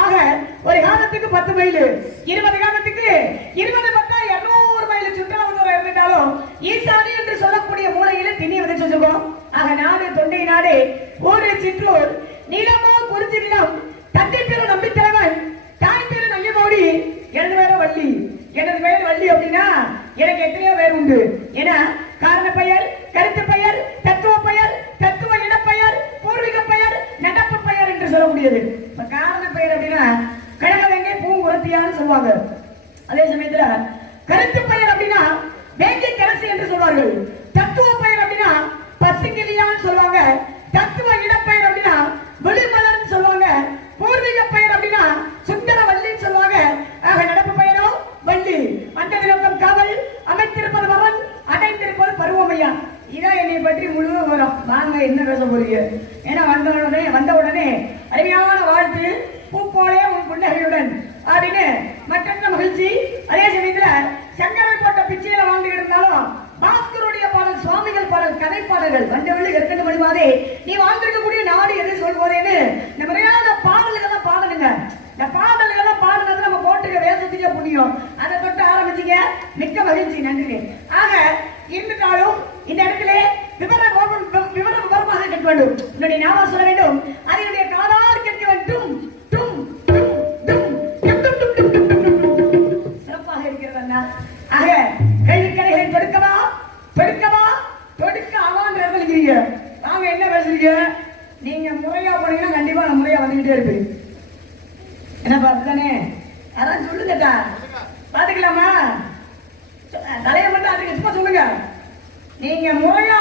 ஆக ஒரு காலத்துக்கு பத்து மைல் இருபது காலத்துக்கு இருபது பத்தா இருநூறு மைல் சுற்றுலா வந்து இருந்துட்டாலும் ஈசானி என்று சொல்லக்கூடிய மூலையில திணி விதைச்சு வச்சிருக்கோம். ஆக நாடு தொண்டை நாடு ஊரு சிற்றூர் நிலமோ குறிச்சி நிலம் தந்தை பெரு நம்பித்தலைவன் தாய் பெரு நையமோடி எனது பேர வள்ளி. எனது பெயர் வள்ளி அப்படின்னா எனக்கு எத்தனையோ பேர் உண்டு. ஏன்னா காரண பெயர் கருத்து பெயர் தத்துவ பெயர் தத்துவ இடப்பெயர் பூர்வீக பெயர் நடப்பு சொல்ல முடியாது. இப்ப காரண பெயர் அப்படின்னா கழகவெங்கே பூங்குரத்தியான்னு சொல்லுவாங்க. அதே சமயத்துல கருத்து பெயர் அப்படின்னா வேங்கை கரசி என்று சொல்வார்கள். தத்துவ பெயர் அப்படின்னா பசுங்கிலியான்னு சொல்லுவாங்க. தத்துவ இடப்பெயர் அப்படின்னா வெளிமலர்னு சொல்லுவாங்க. பூர்வீக பெயர் அப்படின்னா சுந்தர வள்ளின்னு சொல்லுவாங்க. ஆக நடப்பு பெயரோ வள்ளி. வந்தது நோக்கம் காவல் அமைத்திருப்பது மகன் அடைந்திருப்பது பருவமையா. இதான் என்னை பற்றி முழு வரும் வாங்க என்ன பேச போறீங்க? ஏன்னா வந்த உடனே வந்த உடனே அருமையான வாழ்த்து பூ போலே உன் புன்னகையுடன் அப்படின்னு மற்ற மகிழ்ச்சி? அதே சமயத்துல சங்கரன் போட்ட பிச்சையில வாழ்ந்துகிட்டு இருந்தாலும் பாஸ்கருடைய பாடல் சுவாமிகள் பாடல் கதை பாடல்கள் வந்தவர்கள் எத்தனை மணி மாதிரி நீ வாழ்ந்திருக்கக்கூடிய நாடு எது சொல்வதேன்னு இந்த முறையான பாடல்கள் பாடலுங்க இந்த பாடல்கள் பாடுறது நம்ம போட்டுக்க வேசத்துக்கே புண்ணியம். அதை தொட்டு ஆரம்பிச்சீங்க மிக்க மகிழ்ச்சி. நன்றி ஆக இருந்துட்டாலும் இந்த இடத்துல கேட்க வேண்டும். என்னுடைய ஞாபகம் சொல்ல வேண்டும். அது என்னுடைய கேட்க வேண்டும். டும் சிறப்பாக இருக்கிறது அண்ணா. ஆக கேள்விக்கடைகளை பெருக்கவா பெருக்கவா பெருக்க அவான் இருக்கிறீங்க நாங்க என்ன பேசுறீங்க? நீங்க முறையா போனீங்கன்னா கண்டிப்பா நான் முறையா வந்துகிட்டே இருப்பேன். என்ன பார்த்துதானே அதான்? சொல்லுங்கட்டா பாத்துக்கலாமா? தலையை மட்டும் அதுக்கு சும்மா சொல்லுங்க. நீங்க முறையா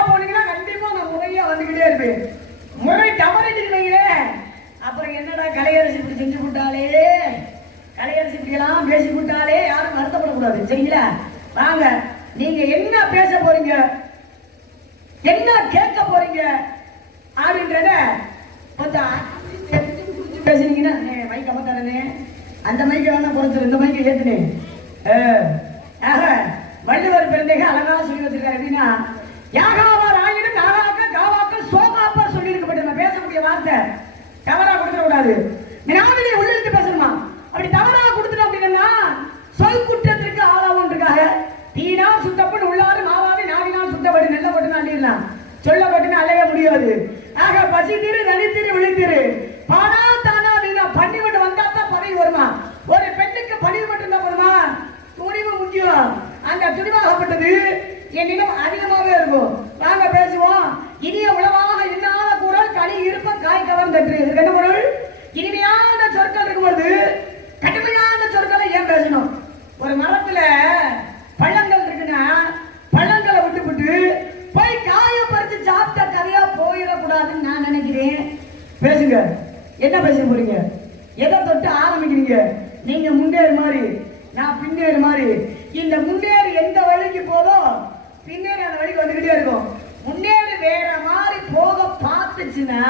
சொல் குற்றத்திற்கு ஆளாவுன்றக்காக தீனா சுத்தப்பட்டு உள்ளாறு மாவாது நாவினால் சுத்தப்பட்டு நெல்ல போட்டு அள்ளிடலாம் சொல்லப்பட்டு அலைய முடியாது. ஆக பசி திரு நதி தீரு விழித்திரு பானா தானா நீங்க பண்ணி மட்டும் வந்தா தான் பதவி வருமா? ஒரு பெண்ணுக்கு பணிவு மட்டும் தான் வருமா? துணிவு முக்கியம் அந்த துணிவாகப்பட்டது என்னிடம் அதிகமாகவே இருக்கும். வாங்க பேசுவோம். இனிய உளவாக இல்லாத குரல் களி இருப்ப காய் கவர்ந்தற்று ரெண்டு என்ன பொருள்? இனிமையான சொற்கள் இருக்கும்போது கடுமையான சொற்களை ஏன் பேசணும்? ஒரு மரத்துல பழங்கள் இருக்குன்னா பழங்களை விட்டுவிட்டு போய் காய பறிச்சு சாப்பிட்ட கதையா போயிடக்கூடாதுன்னு நான் நினைக்கிறேன். பேசுங்க. என்ன பேச போறீங்க? எதை தொட்டு ஆரம்பிக்கிறீங்க? நீங்க முன்னேறு மாதிரி நான் பின்னேறு மாதிரி. இந்த முன்னேறு எந்த வழிக்கு போதோ பின்னேறு அந்த வழிக்கு வந்துகிட்டே இருக்கும். முன்னேறு வேற மாதிரி போக பார்த்துச்சுன்னா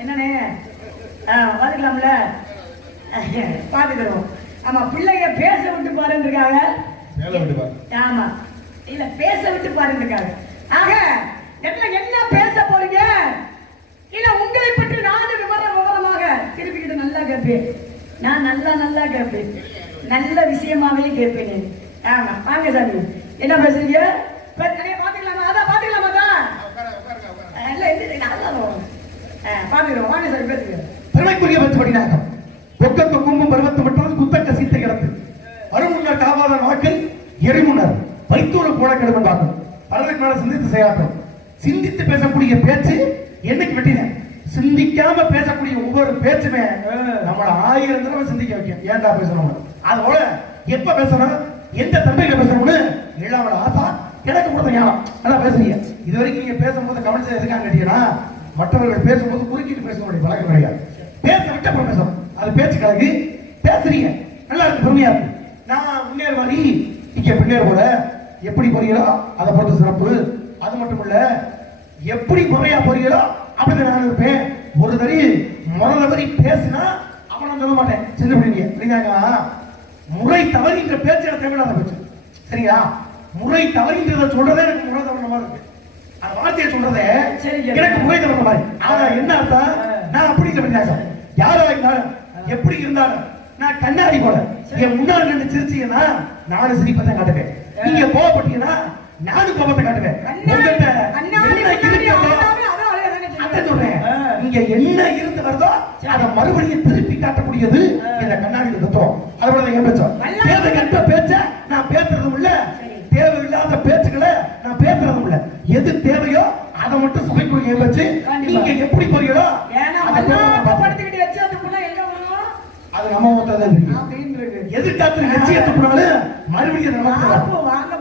என்னண்ணே? ஆ, பாத்துக்கலாம்ல பாத்துக்கிறோம் ஆமா பிள்ளைய பேச விட்டு பாருன்றக்காக பேச விட்டு பாரு. ஆமா. இல்ல பேச விட்டு பாருன்றக்காக ஆக என்ன என்ன பேச போறீங்க? இல்ல உங்களை பற்றி நானும் விவரம் விவரமாக திருப்பிக்கிட்டு நல்லா கேட்பேன். நான் நல்லா நல்லா கேட்பேன். நல்ல விஷயமாவே கேட்பேன் ஆமா வாங்க சாமி. என்ன பேசுறீங்க? பாத்துக்கலாமா? அதான் பாத்துக்கலாமா தான். இல்ல நல்லா பாத்துக்கிறோம். வாங்க சாமி பேசுங்க. பெருமைக்குரிய பச்சபடினாக்கம் ஒக்கத்து கும்பம் பருவத்து விட்டால் குத்தக்க சீத்த கிடத்து அருமுன்னர் காவாத நாட்கள் எரிமுன்னர். வைத்தூர போட கிடந்தார்கள் பரதற்கு மேல சிந்தித்து செய்யாட்டம் சிந்தித்து பேசக்கூடிய பேச்சு என்னைக்கு வெட்டின? சிந்திக்காம பேசக்கூடிய ஒவ்வொரு பேச்சுமே நம்மள ஆயிரம் தடவை சிந்திக்க வைக்கும். ஏன்டா பேசணும்? அதோட எப்ப பேசணும்? எந்த தன்மையில பேசணும்னு இல்லாமல ஆசா எனக்கு கொடுத்த ஞானம் அதான் பேசுறீங்க. இது வரைக்கும் நீங்க பேசும்போது கவனிச்சது எதுக்காக கேட்டீங்கன்னா மற்றவர்கள் பேசும்போது குறுக்கிட்டு பேசக்கூடிய பழக்கம் கிடையாது. பேச விட்டு அப்புறம் பேசணும். அது பேச்சு கலகு பேசுறீங்க. நல்லா இருக்கு பெருமையா இருக்கு. நான் முன்னேற மாதிரி நீங்க பின்னேற போல. எப்படி போறீங்களோ அதை பொறுத்து சிறப்பு. அது மட்டும் இல்ல எப்படி முறையா போறீங்களோ அப்படி நான் இருப்பேன். ஒரு தறி முறை தவறி பேசினா அவனை சொல்ல மாட்டேன். செஞ்சு விடுவீங்க புரியுதாங்களா முறை தவறுகின்ற பேச்சு எனக்கு தேவையில்லாத பேச்சு. சரிங்களா? முறை தவறுகின்றத சொல்றதே எனக்கு முறை தவறுன மாதிரி இருக்கு. அந்த வார்த்தையை சொல்றதே. எனக்கு முறை தவறுன மாதிரி. ஆனா என்ன அர்த்தம்? நான் அப்படி இல்லை யாரா இருந்தாலும் எப்படி இருந்தாலும் நான் கண்ணாடி போல என் முன்னாடி நின்று சிரிச்சீங்கன்னா நானும் சிரிப்பை காட்டுவேன். நீங்க கோவப்பட்டீங்கன்னா நானும் கோபத்தை காட்டுவேன். தானே. இங்க என்ன இருந்து வருதோ அதை மறுபடியும் திருப்பி காட்டக்கூடியது இந்த கண்ணாடி தத்துவம் அதோட தான் என் பேச்சம் தேவை கட்ட பேச்ச நான் பேசுறதும் இல்ல. சரி. தேவையில்லாத பேச்சுக்களை நான் பேசுறதும் இல்ல. எது தேவையோ அதை மட்டும் சபைக்குள்ள என் பேச்சு. நீங்க எப்படி போறீங்களோ ஏன்னா அதை போல நான் பார்ப்பேன். படுத்துக்கிட்டு வச்சு அந்த புள்ள எங்க போனோம் அது நம்ம மட்டும் தான் தெரியும் அப்படின்னு எதிர்காலத்துல நிச்சயத்தை போனாலும் மறுபடியும் நமக்கு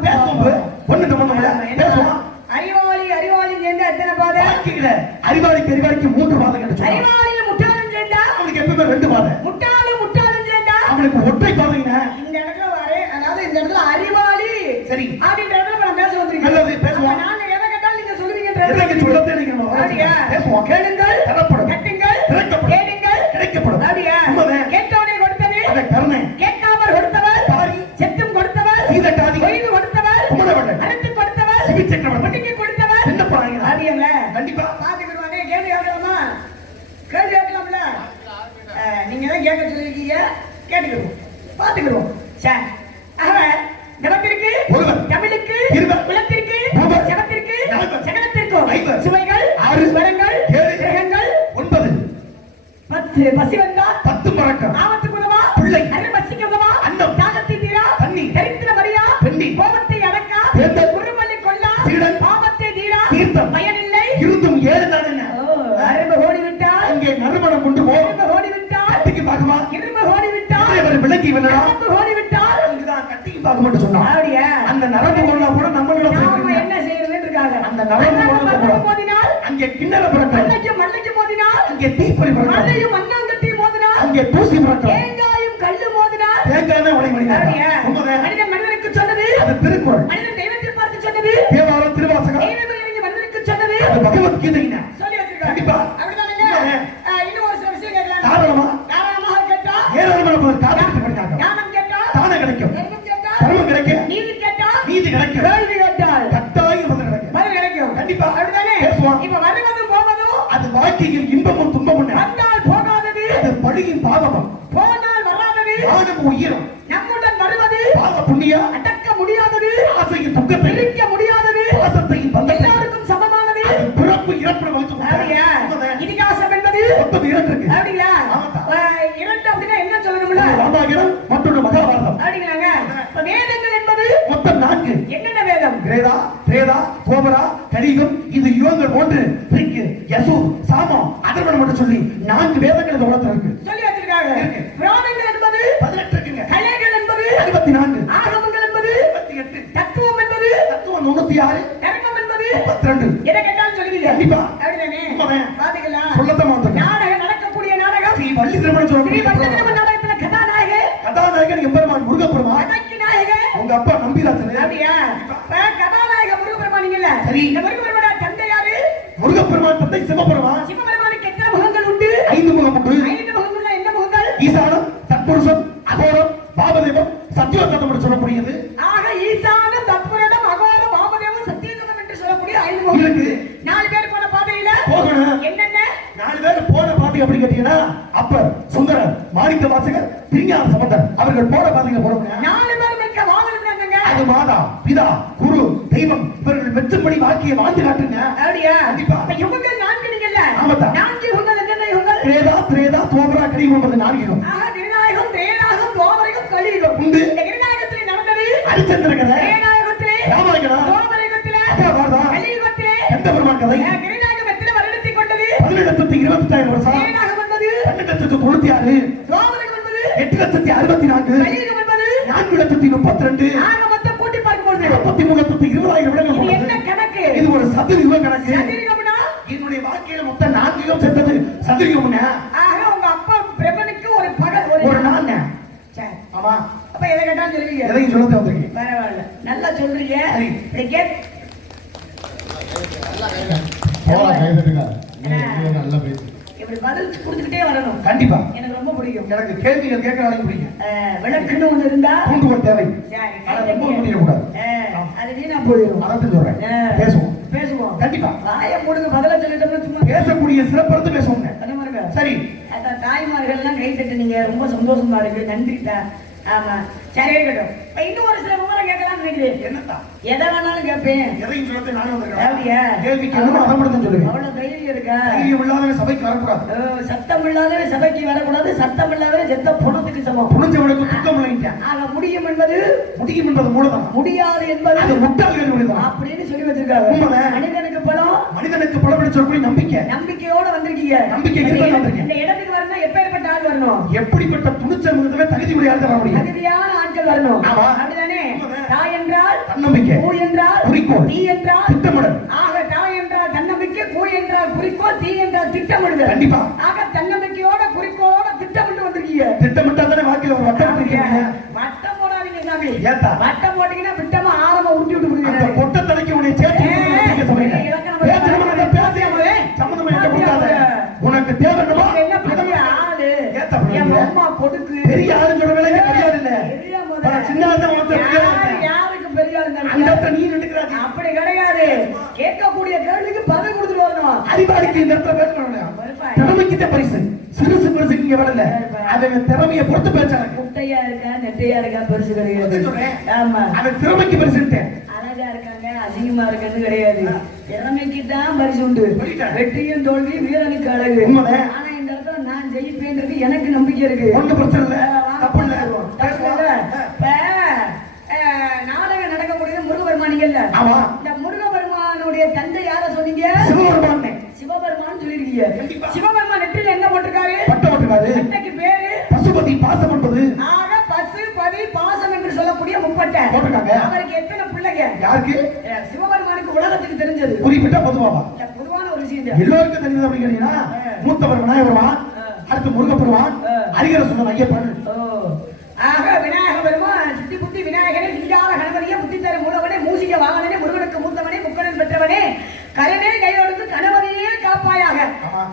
பேசுவோம். ஒண்ணு நம்ம பேசுவோம். அறிவாளி அறிவாளி சேர்ந்தா எத்தனை பாதை? வாழ்க்கையில அறிவாளிக்கு அறிவாளிக்கு மூன்று பாதை கிடைச்சு அறிவாளியில முட்டாளும் சேர்ந்தா? அவனுக்கு எப்பவுமே ரெண்டு பாதை. முட்டாளும் முட்டாளும் சேர்ந்தா? அவனுக்கு ஒற்றை பாதைங்க. இந்த இடத்துல வரே அதாவது இந்த இடத்துல அறிவாளி சரி. அப்படின்ற இடத்துல நான் பேச வந்திருக்கேன். நல்லது, பேசுவோம். நாங்க எதை கேட்டாலும் நீங்க நம்ம. அப்படியா? வளர்ச்சிக்கலாம். பேசுவோம். கேளுங்கள். தரப்படும் சிலை மோதினால் அங்கே கிண்ணற பிறக்கம் மண்ணைக்கும் மண்ணைக்கு மோதினால் அங்கே தீப்பொறி பிறக்கம் மண்ணையும் மண்ணாங்கட்டி மோதினால் அங்கே தூசி பிறக்கம் தேங்காயும் கல்லு மோதினால் தேங்காய் உடை அப்படியா? மணி மனிதன் மனிதனுக்கு சொன்னது. அது திருக்குறள். மனிதன் பிறப்பு இறப்பு வகுத்து இதிகாசம் என்பது? மொத்தம் இரண்டு இருக்கு அப்படிங்களா இரண்டு அப்படின்னா என்ன சொல்லணும்ல? ராமாயணம் மற்றொன்று மகாபாரதம். அப்படிங்களாங்க. வேதங்கள் என்பது? மொத்தம் நான்கு. என்னென்ன வேதம்? கிரேதா திரேதா கோபரா கலிகம் இது யுகங்கள் ஒன்று ரிக்கு யசு சாமம் அதர்வனம் என்று சொல்லி நான்கு வேதங்கள் இந்த உலகத்தில் இருக்கு. சொல்லி வச்சிருக்காங்க. புராணங்கள் என்பது? பதினெட்டு இருக்குங்க. கலைகள் என்பது? அறுபத்தி நான்கு. ஆகமங்கள் என்பது? இருபத்தி எட்டு. தத்துவம் என்பது? தத்துவம் தொண்ணூத்தி ஆறு. தர்க்கம் என்பது? முப்பத்தி ரெண்டு. எதை சொல்லுவீங்க கண்டிப்பா. அப்படிதானே? உண்மைதான். பாத்தீங்களா? சொல்லத்தான் வந்திருக்கேன் நாடகம் நடக்கக்கூடிய நாடகம். ஸ்ரீ வள்ளி திருமணம் ஸ்ரீ சொல்லக்கூடிய வல்லதிரம நாடகத்துல கதாநாயகி. கதாநாயகன் எம்பெருமான் முருகப்பெருமான் கதைக்கு நாயகி உங்க அப்பா நம்பிராசன். அப்படியா? கதாநாயக முருகபெருமானிங்கல்ல சரி. இந்த முருகபெருமான தந்தை யாரு? முருகப்பெருமான் தந்தை சிவபெருமான். சிவபெருமானுக்கு எத்தனை முகங்கள் உண்டு? ஐந்து முகம் உண்டு ஐந்து முகங்கள்னா என்ன முகங்கள்? ஈசானம் அகோரம் பாபதேவம் சத்தியோத்தம் என்று சொல்லக்கூடியது ஆக ஈசானம் தத்புரணம் அகோரம் வாமதேவம் சத்தியசனம் என்று சொல்லக்கூடிய ஐந்து முகங்கள் இருக்கு. நாலு பேர் போன பாதையில போகணும் என்னென்ன நாலு பேர் போன பாதை அப்படி கேட்டீங்கன்னா அப்பர் சுந்தரர் மாணிக்க வாசகர் திருஞான சம்பந்தர் அவர்கள் போன பாதையில போறவங்க நாலு பேர் மிக்க வாகனம் என்னங்க அது மாதா பிதா குரு தெய்வம் இவர்கள் மெச்சும்படி வாக்கிய வாழ்ந்து காட்டுங்க அப்படியா கண்டிப்பா. இப்ப யுகங்கள் நான்கு ஆமாத்தா. நான்கு யுகங்கள் என்னென்ன யுகங்கள் திரேதா திரேதா தோபரா ஆக திருநாயகம் திரேநாயகம் கலியுகம் உண்டு. இந்த நடந்தது ஹரிச்சந்திர கதை திரேநாயகத்திலே ராமாயணம் துவாபரகத்திலே மகாபாரதா கலியுகத்திலே கதை வருடத்தை கொண்டது பதினேழு லட்சத்தி இருபத்தாயிரம் வருஷம் திரேநாயகம் என்பது பன்னெண்டு லட்சத்தி தொண்ணூத்தி ஆறு துவாபரகம் என்பது எட்டு லட்சத்தி அறுபத்தி நான்கு கலியுகம் என்பது நான்கு லட்சத்தி முப்பத்தி ரெண்டு ஆக மொத்தம் கூட்டி பார்க்கும் பொழுது முப்பத்தி மூணு லட்சத்தி இருபதாயிரம் விடங்கள் இது போனது. என்ன கணக்கு இது ஒரு சதுரயுக கணக்கு சென்றது சதுரயுகம்ங்க ஆக உங்க அப்பா பிரபனுக்கு ஒரு பகல் ஒரு ஒரு நாள் சரி. ஆமா. அப்ப எதை கேட்டாலும் சொல்லுவீங்க? எதையும் சொல்ல வந்திருக்கீங்க பரவாயில்ல. நல்லா சொல்றீங்க. நல்லா பேசு. இப்படி பதில் கொடுத்துக்கிட்டே வரணும். கண்டிப்பா. எனக்கு ரொம்ப பிடிக்கும். எனக்கு கேள்விகள் கேட்கறாங்க பிடிக்கும். விளக்குன்னு ஒண்ணு இருந்தா? தூண்டுகோல் தேவை. ரொம்ப அது வீணா போயிடும். அதான் சொல்றேன். பேசுவோம். பேசுவோம். கண்டிப்பா. வாய மூடுங்க பதில சொல்லிட்டோம்னா சும்மா பேசக்கூடிய சிறப்பிறந்து பேசுவோங்க. சரி. தாய்மார்கள் எல்லாம் கை தட்டுனீங்க. ரொம்ப சந்தோஷமா இருக்கு. நன்றிட்டா ஆமா. சரி இருக்கட்டும். இப்ப இன்னும் ஒரு சில விவரம் கேட்கலாம்னு நினைக்கிறேன். என்னத்தா எதை வேணாலும் கேட்பேன். எதையும் நானும்? வந்திருக்கேன். கேள்விக்கு அவ்வளவு தைரியம் இருக்கா? தைரியம் இல்லாதவன் சபைக்கு வரக்கூடாது. சத்தம் இல்லாதவன் சபைக்கு வரக்கூடாது. சத்தம் இல்லாதவன் செத்த பணத்துக்கு சமம். புரிஞ்சவனுக்கு துக்கம் இல்லைன்ட்டான். ஆக முடியும் என்பது முடியும் என்றது மூலதான் முடியாது என்பது முட்டாள்கள் அப்படின்னு சொல்லி வச்சிருக்காங்க. மனிதனுக்கு பலம். மனிதனுக்கு சொல்லக்கூடிய நம்பிக்கை. நம்பிக்கையோட வந்திருக்கீங்க. நம்பிக்கை இட- வந்திருக்கேன். இந்த இடத்துக்கு வரணும் எப்பேற்பட்ட ஆள் வரணும்? எப்படிப்பட்ட துணிச்சல் மிகுந்தவன் தகுதி உடைய ஆள் வர முடியும். தகுதியான ஆட்கள் வரணும். ஆமா. அப்படிதானே. தாய் என்றால் தன்னம்பிக்கை. பூ என்றால் குறிக்கோள். தீ என்றால் திட்டமிடல். ஆக தாய் என்றால் தன்னம்பிக்கை பூ என்றால் குறிக்கோள் தீ என்றால் திட்டமிடுதல். கண்டிப்பா. ஆக தன்னம்பிக்கையோட குறிக்கோளோட திட்டமிட்டு வந்திருக்கீங்க. திட்டமிட்டா தானே வாழ்க்கையில ஒரு வட்டம் வட்டம் போடாதீங்க சாமி. ஏத்தா. வட்டம் போட்டீங்கன்னா விட்டமா ஆரம்ப வேலைக்கு இல்ல. சின்ன. யாருக்கு பெரிய ஆளு அந்த நீ அப்படி கிடையாது. கேட்கக்கூடிய கேள்விக்கு பதில் கொடுத்துட்டு வரணும். அறிவாளிக்கு இந்த இடத்துல பேசணும் பரிசு. சிறுசு பெருசுக்கு இங்க வரல. அவன் திறமையை பொறுத்து பேச்சாங்க முட்டையா இருக்கா நெட்டையா இருக்கா பெருசு கிடையாது. ஆமா. அவன் திறமைக்கு பரிசுட்டேன் அழகா இருக்காங்க அசிங்கமா இருக்கான்னு கிடையாது. திறமைக்கு தான் பரிசு உண்டு. வெற்றியும் தோல்வி வீரனுக்கு அழகு. ஆனா இந்த இடத்துல நான் ஜெயிப்பேன்றது எனக்கு நம்பிக்கை இருக்கு. ஒண்ணும் பிரச்சனை இல்ல. தப்பு இல்ல தப்பு பேசுவோம். இல்ல. இப்ப, நாடகம் நடக்கக்கூடியது ஆமா. இந்த முருகபெருமானுடைய தந்தை யார சொன்னீங்க? சிவபெருமானே சிவபெருமான் சொல்லிருக்கீங்க. சிவபெருமான் நெற்றில என்ன போட்டிருக்காரு? அன்னைக்கு பேரு? பசுபதி பாசம் என்பது. ஆக பசு பதி பாசம் என்று சொல்லக்கூடிய முப்பட்டை. போட்டிருக்காங்க. அவருக்கு எத்தனை பிள்ளைங்க? யாருக்கு? சிவபெருமானுக்கு உலகத்துக்கு தெரிஞ்சது. குறிப்பிட்ட பொதுவாவா? பொதுவான ஒரு விஷயம். எல்லோருக்கும் தெரிஞ்சது அப்படின்னு கேட்டீங்கன்னா மூத்தவர் விநாயகருமான் அடுத்து முருகப்பெருமான் ஹரிகர சுந்தர் ஐயப்பன். ஆக விநாயக பெருமான் சித்தி புத்தி விநாயகனே சிங்கார கணபதியே புத்தி தர மூலவனே மூசிக வாகனனே முருகனுக்கு மூத்தவனே முக்கணன் பெற்றவனே கருணே கையொடுத்து கணவனையே காப்பாயாக.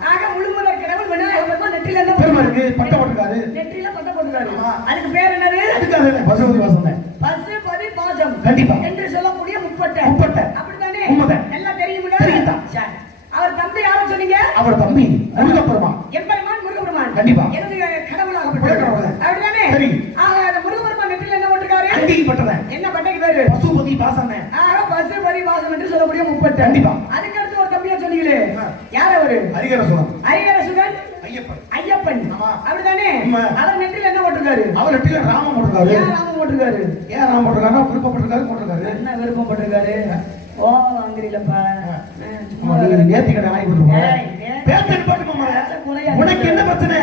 ஆக முழுமுதற் கடவுள் விநாயக பெருமான் நெற்றில என்ன பெருமாளுக்கு பட்டம் போட்டிருக்காரு நெற்றில பட்டம் போட்டுருக்காரு ஆமா. அதுக்கு பேர் என்னது அதுக்காக இல்ல, பசுபதி வாசம் தான். பசு பதி பாசம் கண்டிப்பா. என்று சொல்லக்கூடிய முப்பட்டை முப்பட்டை. அப்படித்தானே உண்மைதான். எல்லாம் தெரியுமில்ல. சரி. அவர் தம்பி யாரும் சொன்னீங்க அவர் தம்பி முருகப்பெருமான் எம்பெருமான் முருகபெருமான் கண்டிப்பா. என்னுடைய கடவுளாக கடவுள். அப்படிதானே சரி. ஆக அந்த முருகபெருமான் நெற்றில என்ன போட்டிருக்காரு அங்கீகப்பட்டவன் என்ன பட்டைக்கு பேரு பசுபதி பாசம் தான். ஆக பசு பதி பாசம் என்று கண்டிப்பா. அதுக்கு அடுத்து ஒரு தம்பியா சொன்னீங்களே. யார் அவரு? ஹரிகர சுந்தர் ஹரிகரசுதன் ஐயப்பன். ஐயப்பன். ஆமா. அப்படிதானே. அவர் நெற்றில என்ன போட்டிருக்காரு? அவர் எட்டில ராமம் போட்டிருக்காரு. ஏன் ராமன் போட்டிருக்காரு? ஏன் ராமம் போட்டிருக்காரு விருப்பப்பட்டிருக்காரு போட்டிருக்காரு. என்ன விருப்பம் போட்டிருக்காரு ஓ வாங்குறீங்களப்பா நேர்த்தி கடை வாங்கி குறையா உனக்கு என்ன பிரச்சனை?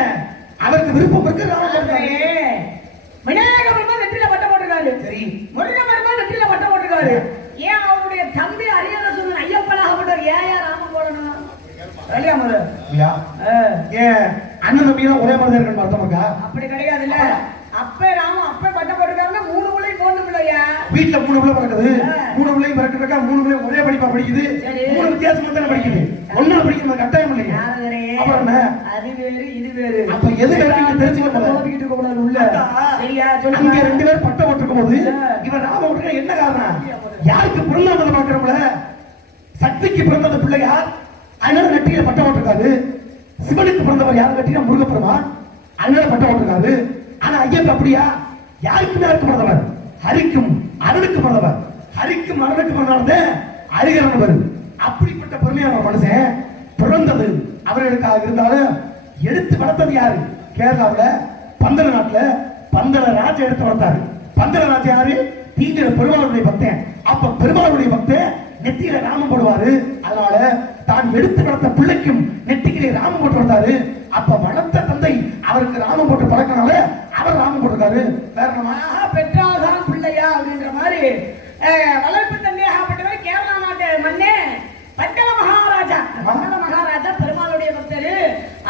அவருக்கு விருப்பம் இருக்கு ராமம் போட்டிருக்காரு. விநாயக பெருமான் நெற்றில பட்டம் போட்டிருக்காரு. சரி. முருக பெருமான் நெற்றில பட்டம் போட்டிருக்காரு ஏன் அவருடைய தம்பி அரியண சொன்ன ஐயப்பனாக போட்டார் ஏன் ஏன் போடணும்? சரியா ஏன்? அண்ணன் தம்பி தான் ஒரே மாதிரி அப்படி கிடையாதுல்ல. அப்ப ராமன் அப்ப பட்டம் போட்டிருக்காருன்னா மூணு பிள்ளை போட்டு பிள்ளையா வீட்டுல மூணு பிள்ளை பிறக்குது. மூணு பிள்ளையும் பிறக்கிறக்கா மூணு பிள்ளையும் ஒரே படிப்பா படிக்குது. மூணு வித்தியாசமா தானே படிக்குது. ஒன்னா படிக்கணும் கட்டாயம் இல்லையா. அப்புறம் என்ன? அது வேறு இது வேறு. அப்ப எது வேறு? நீங்க தெரிஞ்சுக்கணும். போட்டுக்கிட்டு இருக்க கூடாது உள்ள. சரியா? சொல்லுங்க. ரெண்டு பேரும் பட்டம் போட்டிருக்கும் போது. இவன் ராம என்ன காரணம்? யாருக்கு பிறந்ததை பாக்குறோம்ல சக்திக்கு பிறந்த பிள்ளை யார் அதனால நெற்றியில பட்டம் போட்டிருக்காரு. சிவனுக்கு பிறந்தவர் யார் நெற்றியில? முருகப்பெருமான். அதனால பட்டம் போட்டிருக்காரு. ஆனா ஐயப்ப அப்படியா? யாருக்கு யாருக்கு பிறந்தவர்? ஹரிக்கும் அருணுக்கு பிறந்தவர். ஹரிக்கும் அருணுக்கு பிறந்தவர் அரிகரன் வருது அப்படிப்பட்ட பெருமையான மனுஷன் பிறந்தது அவர்களுக்காக இருந்தாலும் எடுத்து வளர்த்தது யாரு? கேரளாவுல பந்தல நாட்டுல பந்தல ராஜா எடுத்து வளர்த்தாரு. பந்தல ராஜா யாரு? தீங்கிற பெருமாளுடைய பக்தன். அப்ப பெருமாளுடைய பக்தன் நெத்தியில ராமம் போடுவாரு. அதனால தான் எடுத்து வளர்த்த பிள்ளைக்கும் நெத்தியிலே ராமம் போட்டு வளர்த்தாரு அப்ப வளர்த்த தந்தை அவருக்கு ராமம் போட்டு பழக்கனால அவர் ராமம் போட்டிருக்காரு வேற என்னமா? ஆஹா, பெற்றால்தான் பிள்ளையா அப்படின்ற மாதிரி வளர்ப்பு தந்தையாகப்பட்டவர் கேரளா நாட்டு மண்ணே பட்டல மகாராஜா. பட்டல மகாராஜா பெருமாளுடைய பக்தர்.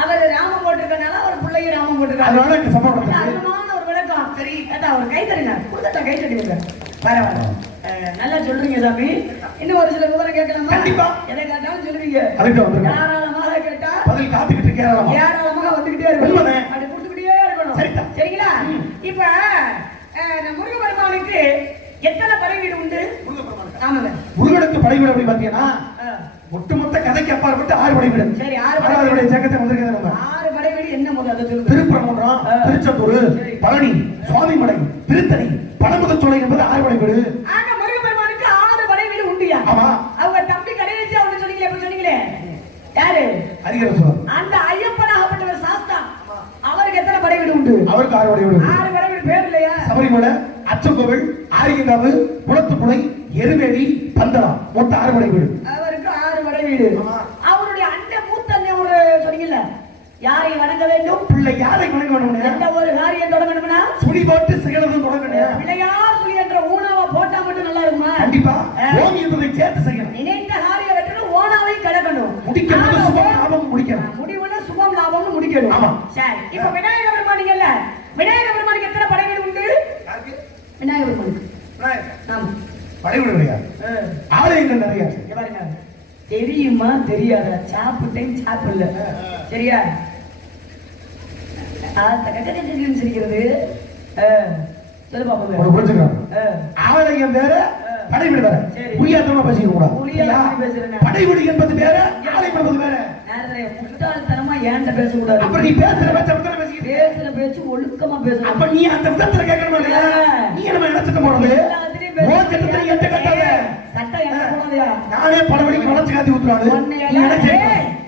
அவர் ராமம் போட்டிருக்கனால அவர் பிள்ளையும் ராமம் போட்டிருக்காரு. அற்புதமான ஒரு விளக்கம். சரி அதான் ஒரு கை தருங்க கொடுத்தா கை தட்டுங்க பரவாயில்ல நல்லா சொல்றீங்க சாமி. இன்னும் ஒரு சில விவரம் கேட்கலாமா? கண்டிப்பா. எதை கேட்டாலும் சொல்லுவீங்க. அதுக்கு வந்துருங்க. தாராளமாக கேட்டா பதில் காத்துக்கிட்டு இருக்கேன் ஏராளமாக வந்துகிட்டே இருக்கணும். அப்படி கொடுத்துக்கிட்டே இருக்கணும். சரிங்களா? இப்ப முருகபெருமானுக்கு எத்தனை படை வீடு உண்டு? ஆமாங்க. முருகனுக்கு படைவிட அப்படி பாத்தீங்கன்னா ஒட்டுமொத்த கதைக்கு அப்பாற்பட்டு ஆறு படைவிடம் சரி ஆறு படை ஆறாவது சேர்க்கத்தை வந்திருக்கிறது நம்ம ஆறு படை வீடு என்ன முதல் அதை சொல்லுங்க. திருப்பரங்குன்றம். திருச்செந்தூர். பழனி சுவாமிமலை திருத்தணி பழமுகச்சோலை என்பது ஆறுபடை வீடு. ஆக முருகப்பெருமானுக்கு ஆறு படை வீடு உண்டுயா ஆமா. அவங்க தம்பி கடைசியா ஒண்ணு சொன்னீங்களே எப்படி சொன்னீங்களே? யாரு? அதிகார சொல்லம் அந்த ஐயப்பனாகப்பட்டவர் சாஸ்தா அவருக்கு எத்தனை படை வீடு உண்டு? அவருக்கு வீடு ஆறு படை வீடு பேர் இல்லையா? சபரிமலை அச்சங்கோவில் பந்தளம். மொத்தம் ஆறுபடை வீடு அவருக்கு ஆறு படை வீடு. அவருடைய அண்ணன் மூத்த அண்ணன் ஒரு சொன்னீங்கல்ல? யாரை வணங்க வேண்டும்? பிள்ளை யாரை வணங்க வேணும்னு? எந்த ஒரு காரியம் தொடங்கணும்னா? சுழி போட்டு சிகழதும் தொடங்கணும். பிள்ளையார் சொல்லி என்ற ஊனாவை போட்டா மட்டும் நல்லா இருக்குமா? கண்டிப்பா. ஓம் என்பதை சேர்த்து செய்யணும். நினைத்த காரியம் ஓனாவை கடக்கணும். ஆமா, சுபம் லாபம் முடிக்கணும். முடிவுல சுபம் லாபம்னு முடிக்கணும். ஆமா. சரி இப்ப விநாயக பெருமானிங்கல்ல விநாயக பெருமானுக்கு எத்தனை படைகள் உண்டு? விநாயக பெருமானுக்கு. ஆமா. கிடையாது ஆ. ஆலயங்கள் நிறைய. பாருங்க. தெரியுமா? தெரியாதா? சாப்பிட்டேன் சாப்பிடல. சரியா? சிரிக்கிறது. சொல்லு ஒரு வேற. படைவிடு வேற சரி. புரியாதவங்க பேசிக்க கூடாது. படைவிடு என்பது வேற ஆலயம் என்பது நேரத்துல முட்டாள்தனமா ஏன்ட்ட பேசக்கூடாது? அப்ப நீ பேசுற பேச்ச அப்படித்தானே பேசிக்கிட்டு பேசுற பேச்சு ஒழுக்கமா பேசணும். அப்ப நீ அந்த விதத்துல கேட்கணுமா இல்லையா? நீ என்ன பேச- ஓ சட்டத்தை எட்ட கட்டாத சட்டம் என்ன போடாதயா நானே பல வழிக்கு வளர்ச்சி காத்தி ஊத்துறாரு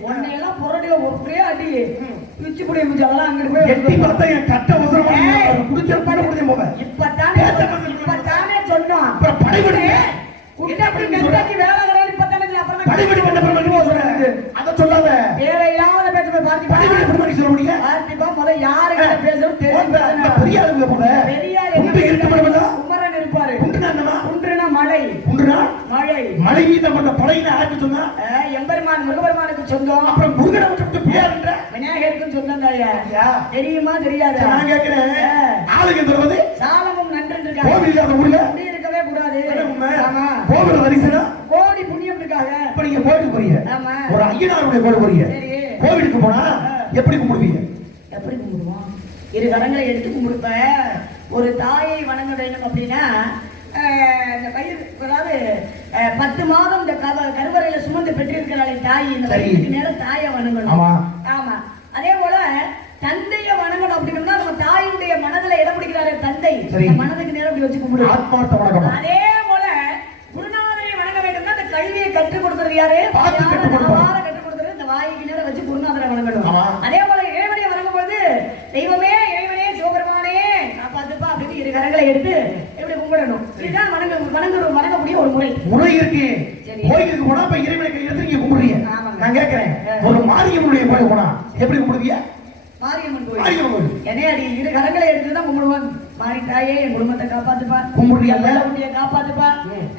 உன்னையெல்லாம் புரட்டில ஒரே அடி. பிச்சு புடிய முடிச்சு அதெல்லாம் அங்கிட்டு போய் எட்டி பார்த்தா என் கட்ட அவசரமா. குடிச்ச போவேன். இப்பத்தானே பேச பேச இப்பத்தானே சொன்னோம் அப்புறம் குட்டப்படி கண்டாக்கி வேலை கிடையாது இப்பத்தானே சொன்னேன். அப்புறம் தான் படைவிடு பண்ண அதை சொல்லாத. வேற இல்லாத பேச போய் பார்த்திப்பா படைவிடு எப்படி பண்ணி சொல்ல பார்த்திப்பா முத யாருக்கிட்ட பேசணும் தெரியும் பெரிய ஆளுங்க போல. இருக்கு பரவலா மழை மீதம் பண்ண படையில ஆரம்பி சொன்னா? எம்பெருமான் முருகபெருமானுக்கு சொந்தம். அப்புறம் முருகனை விட்டு பேருன்ற விநாயகருக்கும் சொந்தம் தெரியுமா தெரியாதா? நான் கேட்கிறேன். ஆளுங்க தருவது? சாலமும் நன்று கோவில் இருக்காங்க இல்லாத ஊர்ல? அப்படி இருக்கவே கூடாது. கோவில் தரிசனம்? கோடி புண்ணியம் இருக்காங்க இப்ப நீங்க கோவிலுக்கு போறீங்க. ஒரு ஐயனாருடைய கோவில் போறீங்க. சரி. கோவிலுக்கு போனா எப்படி கும்பிடுவீங்க? எப்படி கும்பிடுவோம்? இரு கரங்களை எடுத்து கும்பிடுப்ப. ஒரு தாயை வணங்க வேண்டும் அப்படின்னா இந்த வயிறு அதாவது பத்து மாதம் இந்த கருவறையில சுமந்து பெற்றிருக்கிறாளே தாய். இந்த. வயிற்றுக்கு நேரம் தாயை வணங்கணும். ஆமா. அதே போல தந்தைய வணங்கணும் அப்படின்னா நம்ம தாயினுடைய மனதுல இடம் பிடிக்கிறாரு தந்தை. மனதுக்கு நேரம் இப்படி வச்சு கும்பிடுவோம் ஆத்மார்த்த வணக்கம். அதே போல குருநாதரை வணங்க வேண்டும்னா அந்த கல்வியை கற்றுக் கொடுக்கிறது யாரு? கற்றுக் கொடுக்கிறது இந்த வாய்க்கு நேரம் வச்சு குருநாதரை வணங்கணும். அதே போல இறைவனை வணங்கும் பொழுது தெய்வமே இறைவனே சிவபெருமானே காப்பாத்துப்பா அப்படின்னு இரு கரங்களை எடுத்து கும்பிடணும் இதுதான் வணங்க வணங்க வணங்கக்கூடிய ஒரு முறை. முறை இருக்கு. சரி. கோயிலுக்கு போனா இப்ப இறைவனை கை எடுத்து நீங்க கும்பிடுறீங்க. ஆமாங்க. நான் கேட்கிறேன் ஆ. ஒரு மாரியம்மனுடைய கோயில் போனா எப்படி கும்பிடுவீங்க? மாரியம்மன் கோயில். மாரியம்மன் கோயில். என்னைய அடி இரு கரங்களை எடுத்து தான் கும்பிடுவான் மாறி தாயே என் குடும்பத்தை காப்பாத்துப்பா. கும்பிடுறியா? என் புள்ள காப்பாத்துப்பா.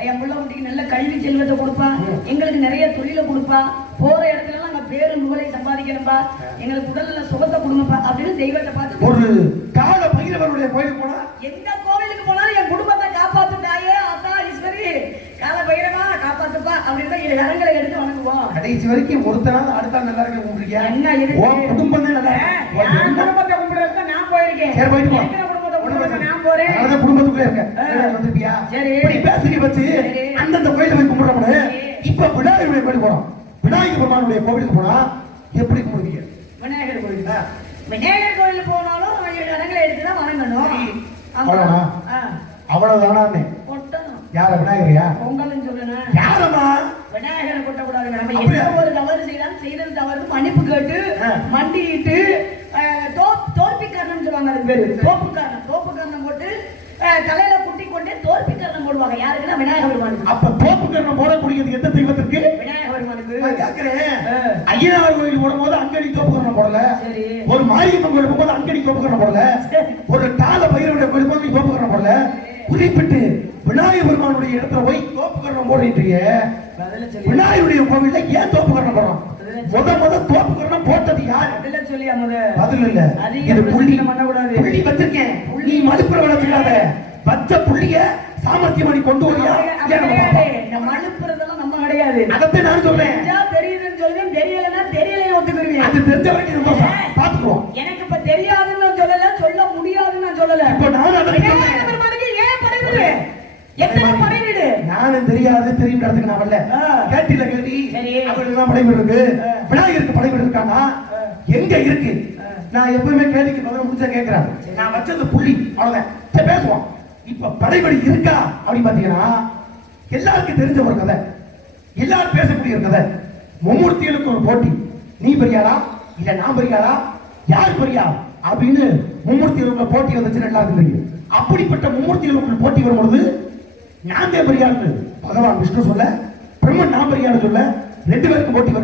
என் நல்ல கல்வி செல்வத்தை கொடுப்பா. எங்களுக்கு நிறைய தொழிலை கொடுப்பா. போற இடத்துல எல்லாம் நாங்க பேரு புகழை சம்பாதிக்கணும்பா எங்களுக்கு உடல்ல சுகத்தை கொடுங்கப்பா அப்படின்னு தெய்வத்தை பார்த்து ஒரு கால கோயிலுக்கு போனா? எந்த கோவிலுக்கு போனாலும் என் குடும்பத்தை காப்பாத்து தாயே ஆத்தா ஈஸ்வரி கால பைரவா காப்பாத்துப்பா அப்படின்னு இரு கரங்களை எடுத்து வணங்குவோம் கடைசி வரைக்கும் ஒருத்தனால அடுத்த நாள் நல்லா இருக்க என்ன இருக்கு? உன் குடும்பம் தான் நல்லா குடும்பத்தை கும்பிடுறதுக்கு நான் போயிருக்கேன் சரி, போயிட்டு போ. நான் போறேன் அதனாலதான் குடும்பத்துக்குள்ளே இருக்க வந்திருப்பியா சரி. வச்சு. அந்தந்த கோயில போய் கும்பிடுறோம்னு சரி. இப்ப விநாயகருடைய கோயில் போறோம் விநாயகர் பெருமானுடைய கோவிலுக்கு போனா எப்படி கும்பிடுவீங்க விநாயகர் கோயில் ஆ. விநாயகர் கோயில் போனாலும் ஏழு இடங்களை எடுத்து தான் வணங்கணும். அவ்வளவுதானா? யார விநாயகரியா? பொங்கல்னு சொல்லணும் யாரம்மா? விநாயகரை கொட்டக்கூடாது அப்படியா? எந்த ஒரு தவறு செய்தாலும் செய்தது தவறு மன்னிப்பு கேட்டு. மண்டிட்டு தோற்பிக்காரனம் சொல்லுவாங்க அதுக்கு பேரு. தோப்புக்காரனம் தோப்புக்காரனம் போட்டு தலையில குட்டி கொண்டு போடுவாங்க. யாருக்குன்னா விநாயகர் பெருமானுக்கு. அப்ப தோப்பு கரணம் போடக்கூடியது எந்த தெய்வத்திற்கு? விநாயகர் பெருமானுக்கு. ஆ. ஐயனார் கோயில் போடும்போது அங்கடி தோப்பு கரணம் போடல ஒரு மாரியம்மன் கோயில் போகும்போது அங்கடி தோப்பு கரணம் போடல ஒரு கால பைரவருடைய கோயில் போது நீ தோப்பு கரணம் போடல குறிப்பிட்டு விநாயகர் பெருமானுடைய இடத்துல போய் தோப்பு கரணம் போடுறீங்க விநாயகருடைய கோவில்ல ஏன் தோப்பு கரணம் போடுறோம் முத முத தோப்பு கரணம் போட்டது யார்? பதில சொல்லி அமுத பதில் இல்ல. இது புள்ளி. பண்ணக்கூடாது. புள்ளி வச்சிருக்கேன். நீ மலுப்புற வளர்த்துக்காத. பச்ச புள்ளிய சாமர்த்தியம் பண்ணி கொண்டு வரியா? ஏன் நம்ம கிடையாது. அதத்தான் நான் சொல்றேன். தெரியுதுன்னு சொல்லுவேன். தெரியலன்னா தெரியலையே ஒத்துக்கிருவேன் அது தெரிஞ்ச வரைக்கும் சந்தோஷம் பாத்துக்குவோம் எனக்கு இப்ப தெரியாதுன்னு நான் சொல்லல சொல்ல முடியாதுன்னு நான் சொல்லல. இப்ப நான் அதை நானும் தெரியாது தெரியும் இடத்துக்கு நான் வரல. கேட்டில கேள்வி? தான் படைவீடு இருக்கு. விநாயகருக்கு படைவீடு இருக்கானா. எங்க இருக்கு. நான் எப்பவுமே கேள்விக்கு பதில் முடிச்சா கேட்கிறேன் நான் வச்சது புள்ளி. அவ்வளவுதான். பேசுவோம். இப்ப படைவழி இருக்கா? அப்படின்னு பாத்தீங்கன்னா எல்லாருக்கும் தெரிஞ்ச ஒரு கதை. எல்லாரும் பேசக்கூடிய ஒரு கதை. மும்மூர்த்திகளுக்கு ஒரு போட்டி. நீ பெரியாளா இல்ல நான் பெரியாளா யார் பெரியா? அப்படின்னு மும்மூர்த்திகளுக்குள்ள போட்டி வந்துச்சு எல்லாருக்கும் தெரியும். அப்படிப்பட்ட மும்மூர்த்திகளுக்குள்ள போட்டி வரும்பொழுது நான் தான் பகவான் விஷ்ணு சொல்ல பிரம்மன் நான் பெரியான்னு சொல்ல ரெண்டு பேருக்கு போட்டி வருது